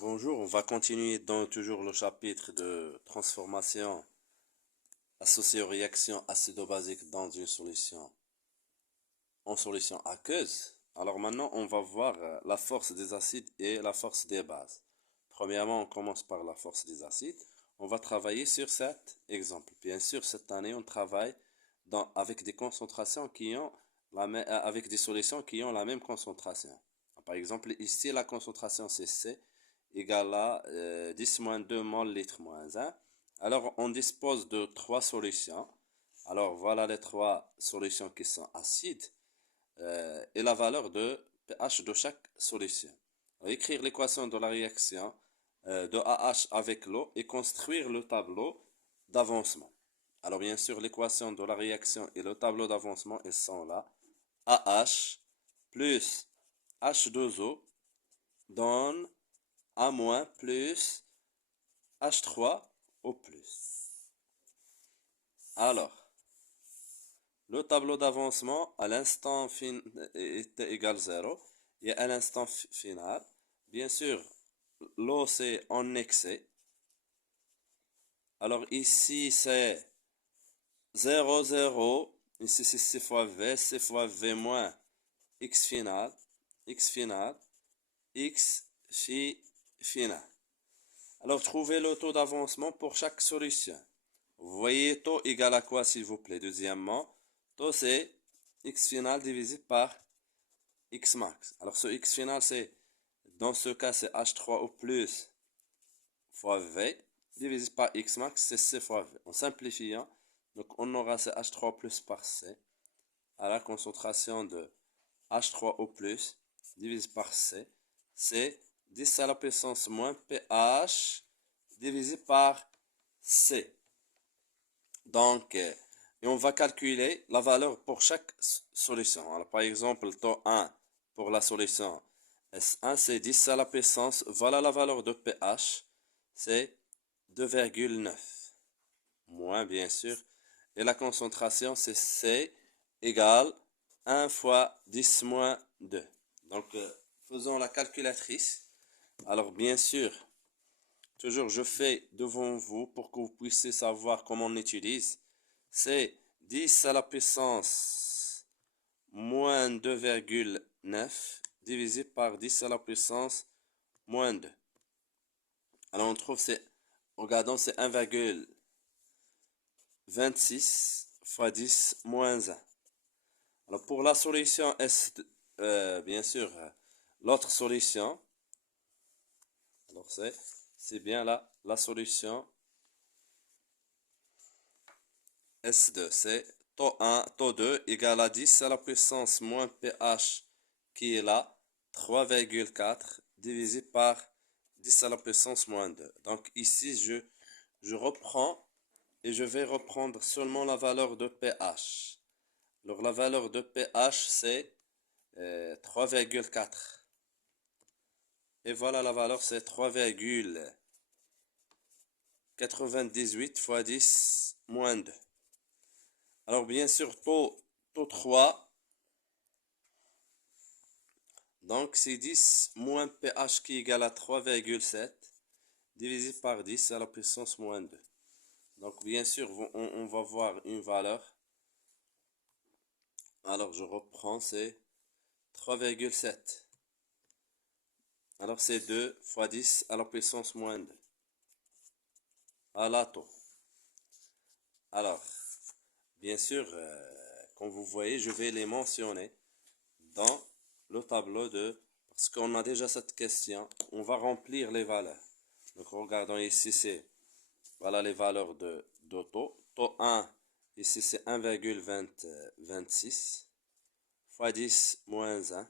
Bonjour, on va continuer dans toujours le chapitre de transformation associée aux réactions acido-basiques dans une solution en solution aqueuse. Alors maintenant, on va voir la force des acides et la force des bases. Premièrement, on commence par la force des acides. On va travailler sur cet exemple. Bien sûr, cette année, on travaille avec des concentrations qui ont avec des solutions qui ont la même concentration. Par exemple, ici, la concentration c'est C égale à 10-2 mol litre moins 1. Alors, on dispose de trois solutions. Alors, voilà les trois solutions qui sont acides et la valeur de pH de chaque solution. Alors, écrire l'équation de la réaction de AH avec l'eau et construire le tableau d'avancement. Alors, bien sûr, l'équation de la réaction et le tableau d'avancement, ils sont là. AH plus H2O donne A- plus H3O plus. Alors, le tableau d'avancement à l'instant était égal 0 et à l'instant final, bien sûr, l'eau c'est en excès. Alors ici c'est 0, 0, ici c'est C fois V moins X final, X final, X final. Alors trouvez le taux d'avancement pour chaque solution. Vous voyez taux égal à quoi s'il vous plaît? Deuxièmement, taux c'est X final divisé par X max. Alors ce X final c'est, dans ce cas c'est H3O plus fois V divisé par X max c'est C fois V. En simplifiant, donc on aura ce H3 plus par C à la concentration de H3O plus divisé par C, c'est 10 à la puissance moins pH divisé par C. Donc, et on va calculer la valeur pour chaque solution. Alors, par exemple, taux 1 pour la solution S1, c'est 10 à la puissance. Voilà la valeur de pH, c'est 2,9. Moins, bien sûr. Et la concentration, c'est C égale 1 fois 10 moins 2. Donc, faisons la calculatrice. Alors, bien sûr, toujours je fais devant vous pour que vous puissiez savoir comment on utilise. C'est 10 à la puissance moins 2,9 divisé par 10 à la puissance moins 2. Alors, on trouve, regardons, c'est 1,26 fois 10 moins 1. Alors pour la solution S, bien sûr, l'autre solution, alors c'est bien là, la solution S2, c'est taux 1, taux 2 égale à 10 à la puissance moins pH qui est là, 3,4 divisé par 10 à la puissance moins 2. Donc ici, je reprends et je vais reprendre seulement la valeur de pH. Alors la valeur de pH, c'est 3,4. Et voilà la valeur, c'est 3,98 fois 10 moins 2. Alors bien sûr, taux 3, donc c'est 10 moins pH qui est égal à 3,7 divisé par 10 à la puissance moins 2. Donc bien sûr, on va voir une valeur. Alors je reprends, c'est 3,7. Alors c'est 2 fois 10 à la puissance moins 2. À la taux. Alors, bien sûr, comme vous voyez, je vais les mentionner dans le tableau de... Parce qu'on a déjà cette question, on va remplir les valeurs. Donc, regardons ici, c'est... Voilà les valeurs de taux. Taux 1, ici c'est 1,26 fois 10 moins 1.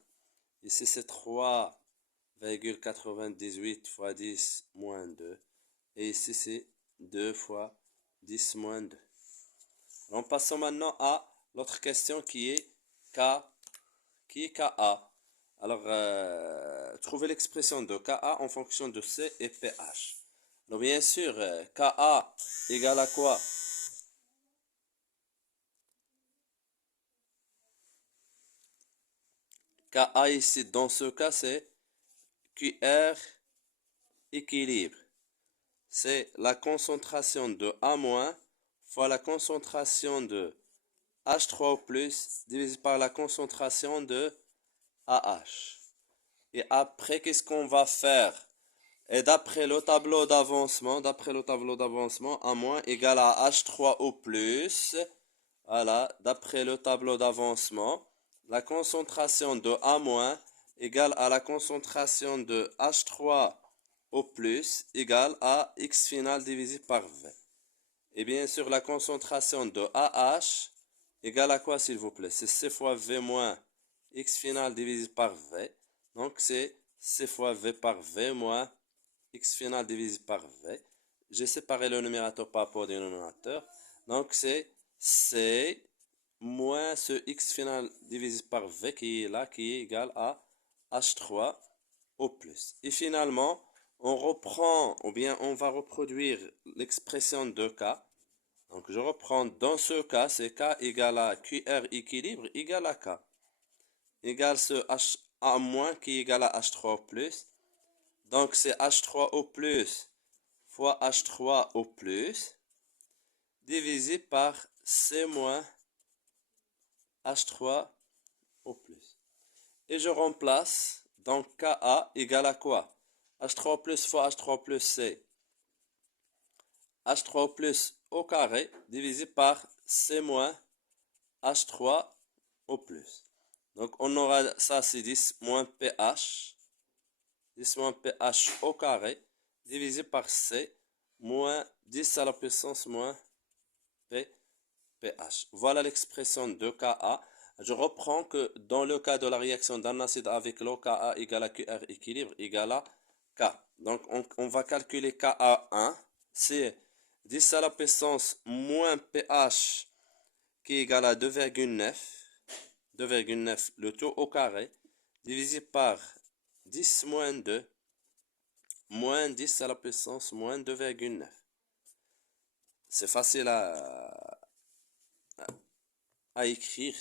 Ici c'est 3,98 fois 10 moins 2. Et ici c'est 2 fois 10 moins 2. Donc, passons maintenant à l'autre question qui est KA. Alors, trouvez l'expression de KA en fonction de C et pH. Donc, bien sûr, KA égale à quoi? KA ici, dans ce cas, c'est QR équilibre. C'est la concentration de A- fois la concentration de H3O+, divisé par la concentration de AH. Et après, qu'est-ce qu'on va faire? Et d'après le tableau d'avancement, A- égale à H3O+. Voilà, d'après le tableau d'avancement, la concentration de A- égale à la concentration de H3O+, égale à X final divisé par V. Et bien sûr, la concentration de AH égale à quoi, s'il vous plaît? C'est C fois V moins X final divisé par V. Donc, c'est C fois V par V moins X final divisé par V. J'ai séparé le numérateur par rapport au dénominateur. Donc, c'est C moins ce X final divisé par V qui est là, qui est égal à H3O+. Et finalement, on reprend, ou bien on va reproduire l'expression de K. Donc, je reprends, dans ce cas, c'est K égale à QR équilibre égale à K. Égale ce H A moins qui est égal à H3O+. Donc, c'est H3O+, fois H3O+, divisé par C moins H3O+. Et je remplace, donc Ka égale à quoi? H3O+ fois H3O+, c'est H3O+ au carré, divisé par C moins H3O+. Donc, on aura ça, c'est 10 moins pH. 10 moins pH au carré, divisé par C, moins 10 à la puissance moins pH. Voilà l'expression de Ka. Je reprends que dans le cas de la réaction d'un acide avec l'eau, Ka égale à QR équilibre égale à K. Donc, on va calculer Ka1. C'est 10 à la puissance moins pH qui est égal à 2,9. 2,9 le tout au carré, divisé par 10 moins 2, moins 10 à la puissance moins 2,9. C'est facile à écrire,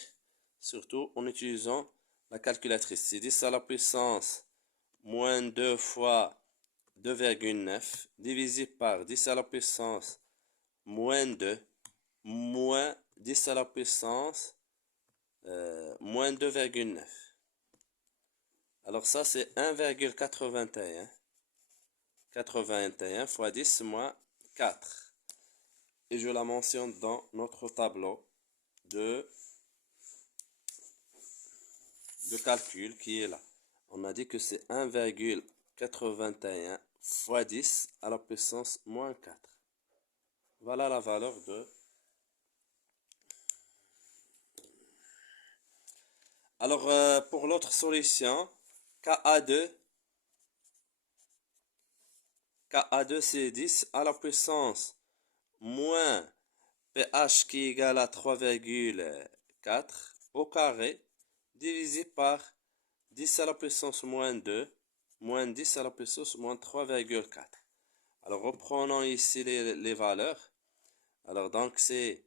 surtout en utilisant la calculatrice. C'est 10 à la puissance moins 2 fois 2,9 divisé par 10 à la puissance moins 2 moins 10 à la puissance moins 2,9. Alors ça c'est 1,81. 81 fois 10 moins 4. Et je la mentionne dans notre tableau de calcul qui est là. On a dit que c'est 1,81 fois 10 à la puissance moins 4. Voilà la valeur de... Alors, pour l'autre solution, Ka2, c'est 10 à la puissance moins pH qui est égal à 3,4 au carré, divisé par 10 à la puissance moins 2, moins 10 à la puissance moins 3,4. Alors, reprenons ici les valeurs. Alors, donc, c'est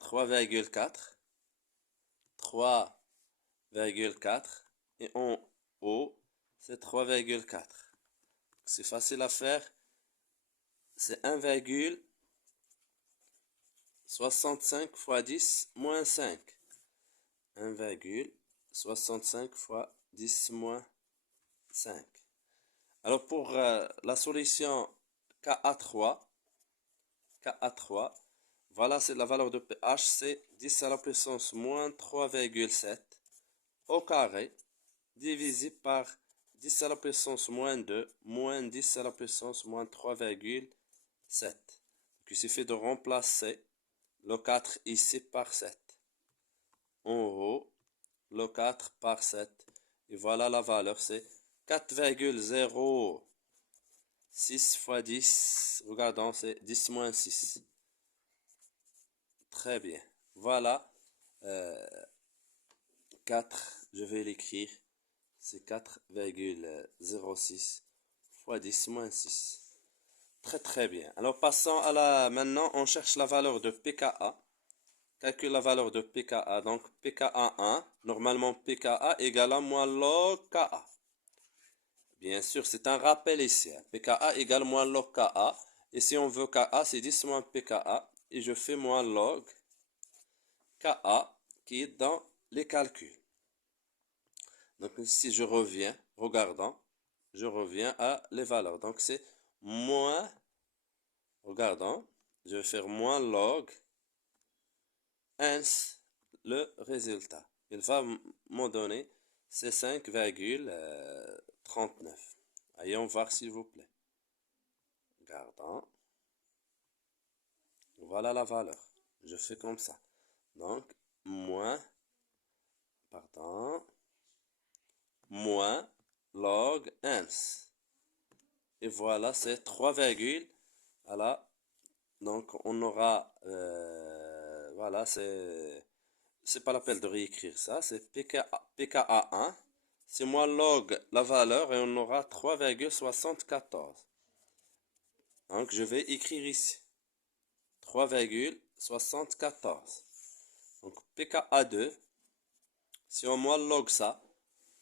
3,4. 3,4. Et en haut, c'est 3,4. C'est facile à faire. C'est 1,65 fois 10 moins 5. 1,65 fois 10 moins 5. Alors pour la solution Ka3, voilà, c'est la valeur de pH, c'est 10 à la puissance moins 3,7 au carré, divisé par 10 à la puissance moins 2, moins 10 à la puissance moins 3,7. Donc il suffit de remplacer le 4 ici par 7. En haut, le 4 par 7. Et voilà la valeur, c'est 4,06 fois 10. Regardons, c'est 10 moins 6. Très bien. Voilà. 4, je vais l'écrire. C'est 4,06 fois 10 moins 6. Très très bien. Alors passons à maintenant on cherche la valeur de pKa. Calcule la valeur de pKa. Donc pKa1, normalement pKa égale à moins log Ka. Bien sûr, c'est un rappel ici. pKa égale moins log Ka. Et si on veut Ka, c'est 10 moins pKa. Et je fais moins log Ka qui est dans les calculs. Donc ici, je reviens, regardons, je reviens à les valeurs. Donc c'est moins, regardons, je vais faire moins log 1, le résultat. Il va m'en donner c'est 5,39. Allons voir s'il vous plaît. Regardons. Voilà la valeur. Je fais comme ça. Donc, moins, pardon, moins log 1. Et voilà, c'est 3, voilà. Donc, on aura, voilà, c'est pas la peine de réécrire ça. C'est pKa1. C'est moins log la valeur et on aura 3,74. Donc, je vais écrire ici. 3,74. Donc, pKa2, si on moins log ça,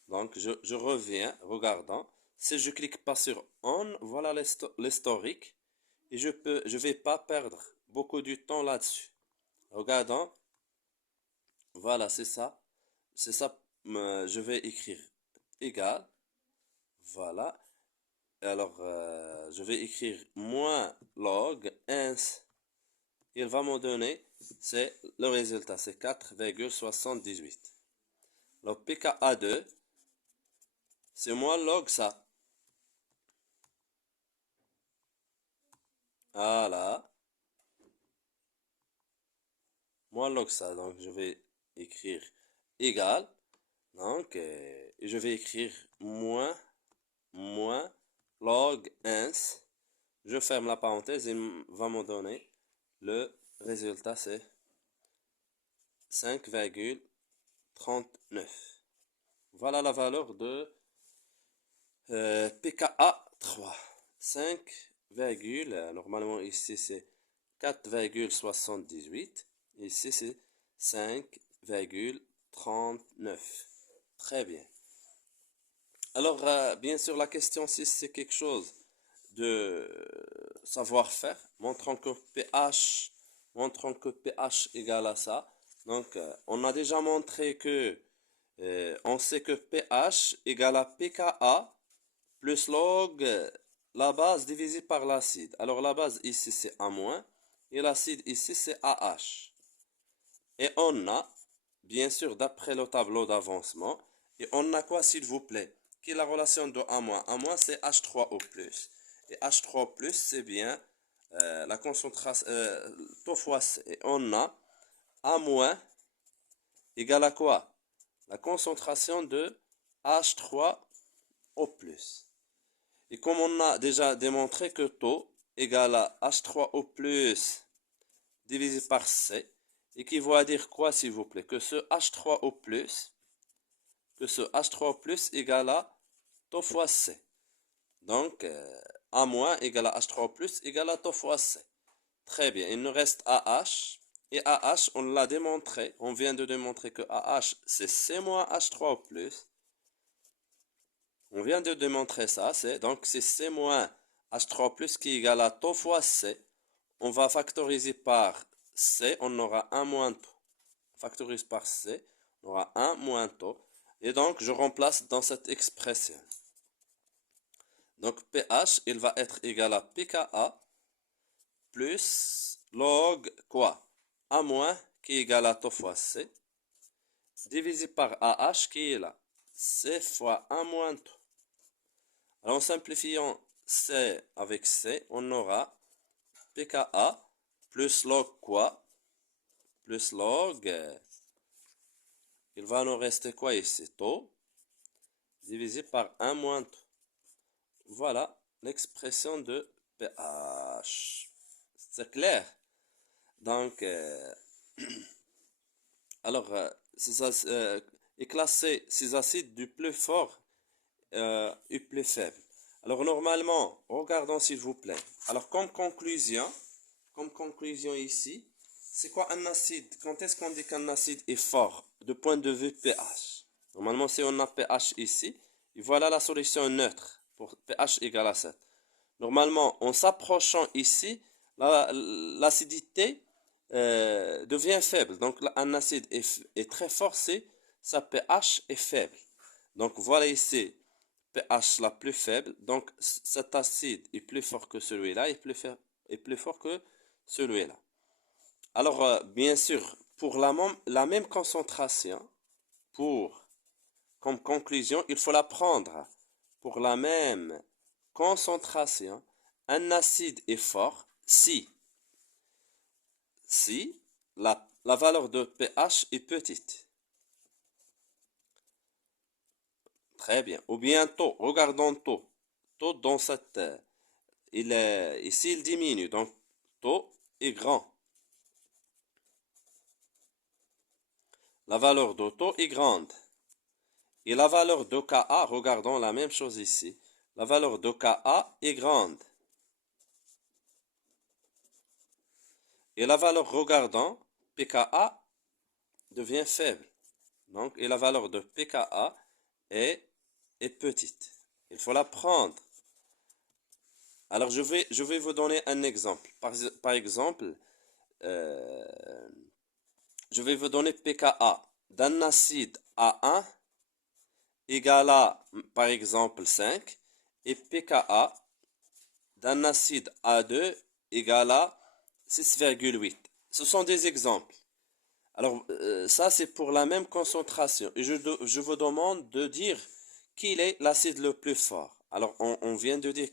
donc je reviens, regardons. Si je clique pas sur on, voilà l'historique. Et je vais pas perdre beaucoup de temps là-dessus. Regardons. Voilà, c'est ça. C'est ça, je vais écrire égal. Voilà. Alors, je vais écrire moins log 1. Il va me donner, c'est le résultat, c'est 4,78. Le pKa2, c'est moins log ça. Voilà. Moins log ça. Donc, je vais écrire égal. Donc, et je vais écrire moins log 1. Je ferme la parenthèse, il va me donner le résultat, c'est 5,39. Voilà la valeur de pKa3. 5, normalement ici c'est 4,78. Ici c'est 5,39. Très bien. Alors, bien sûr, la question 6, c'est quelque chose de savoir-faire, montrant que pH égale à ça. Donc, on a déjà montré que on sait que pH égale à pKa plus log la base divisée par l'acide. Alors, la base ici, c'est A- et l'acide ici, c'est AH. Et on a, bien sûr, d'après le tableau d'avancement, et on a quoi, s'il vous plaît? Qui est la relation de A-? A-, c'est H3O+. Et H3+, c'est bien la concentration, taux fois C. Et on a A- égale à quoi? La concentration de H3O+. Et comme on a déjà démontré que taux égale à H3O+, divisé par C, équivaut à dire quoi, s'il vous plaît? Que ce H3O+, égale à taux fois C. Donc, A- égale à H3O+, égale à taux fois C. Très bien, il nous reste AH. Et AH, on l'a démontré. On vient de démontrer que AH, c'est C moins H3O+. On vient de démontrer ça. Donc, c'est C moins H3O+, qui est égal à taux fois C. On va factoriser par C. On aura 1 moins taux. On factorise par C. On aura 1 moins taux. Et donc, je remplace dans cette expression. Donc, pH, il va être égal à pKa plus log quoi? A moins qui est égal à taux fois C, divisé par AH qui est là. C fois 1 moins taux. Alors en simplifiant C avec C, on aura pKa plus log quoi? Plus log, il va nous rester quoi ici? Taux, divisé par 1 moins taux. Voilà l'expression de pH. C'est clair? Donc, alors, et classer ces acides du plus fort et plus faible. Alors, normalement, regardons s'il vous plaît. Alors, comme conclusion ici, c'est quoi un acide? Quand est-ce qu'on dit qu'un acide est fort de point de vue pH? Normalement, si on a pH ici, et voilà la solution neutre. pour pH égale à 7. Normalement, en s'approchant ici, l'acidité devient faible. Donc, un acide est très fort si sa pH est faible. Donc, voilà ici pH la plus faible. Donc, cet acide est plus fort que celui-là, est plus fort que celui-là. Alors, bien sûr, pour la même concentration, comme conclusion, il faut la prendre. Pour la même concentration, un acide est fort si la valeur de pH est petite. Très bien. Ou bien taux. Regardons taux. Taux dans cette... ici, il diminue. Donc, taux est grand. La valeur de taux est grande. Et la valeur de Ka, regardons la même chose ici. La valeur de Ka est grande. Et la valeur, regardons, pKa devient faible. Donc, et la valeur de pKa est petite. Il faut la prendre. Alors, je vais vous donner un exemple. Par exemple, je vais vous donner pKa d'un acide A1 égale à, par exemple, 5 et pKa d'un acide A2 égale à 6,8. Ce sont des exemples. Alors, ça, c'est pour la même concentration. Et je vous demande de dire quel est l'acide le plus fort. Alors, on vient de dire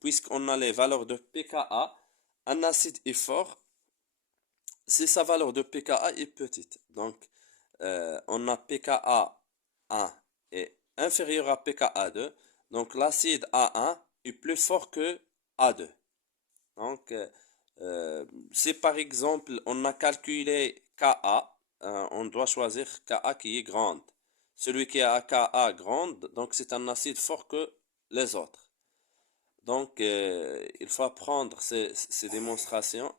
puisqu'on a les valeurs de pKa, un acide est fort si sa valeur de pKa est petite. Donc, on a pKa 1 est inférieur à pKa 2. Donc, l'acide A1 est plus fort que A2. Donc, si par exemple on a calculé Ka, on doit choisir Ka qui est grande. Celui qui a Ka grande, donc c'est un acide fort que les autres. Donc, il faut apprendre ces démonstrations